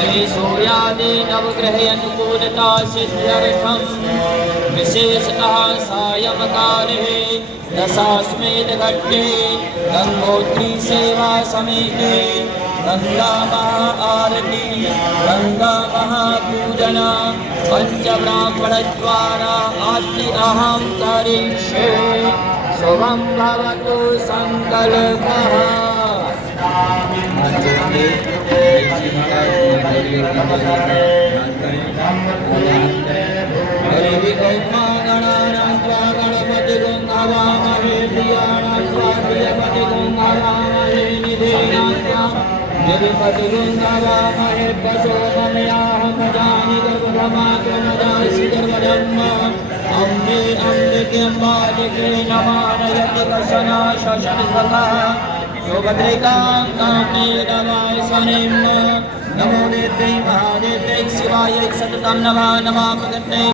श्री सूर्यादि नवग्रह अनुकूलता सिद्ध्यर्थम विशेषतः सायंकाले दशाश्वेत घट्टे गंगोत्री सेवा समेते गंगा महाआरती गंगा महापूजना पंचब्राह्मण द्वारा आरती अहं करिष्ये। शुभं भवतु संकल्पः। गरुपतिगुंगावामहे पशो ममयाहमजानि गर्भधमात्रमदासि गर्भधम्म अम्बे अम्बिकेम्बादिके नमानयति कसना शशनिस्वतः योगद्रिकां कामेदवाय स्वनिम् नमो देव्यै महादेव्यै शिवायै सततं नमः नमः प्रगटे।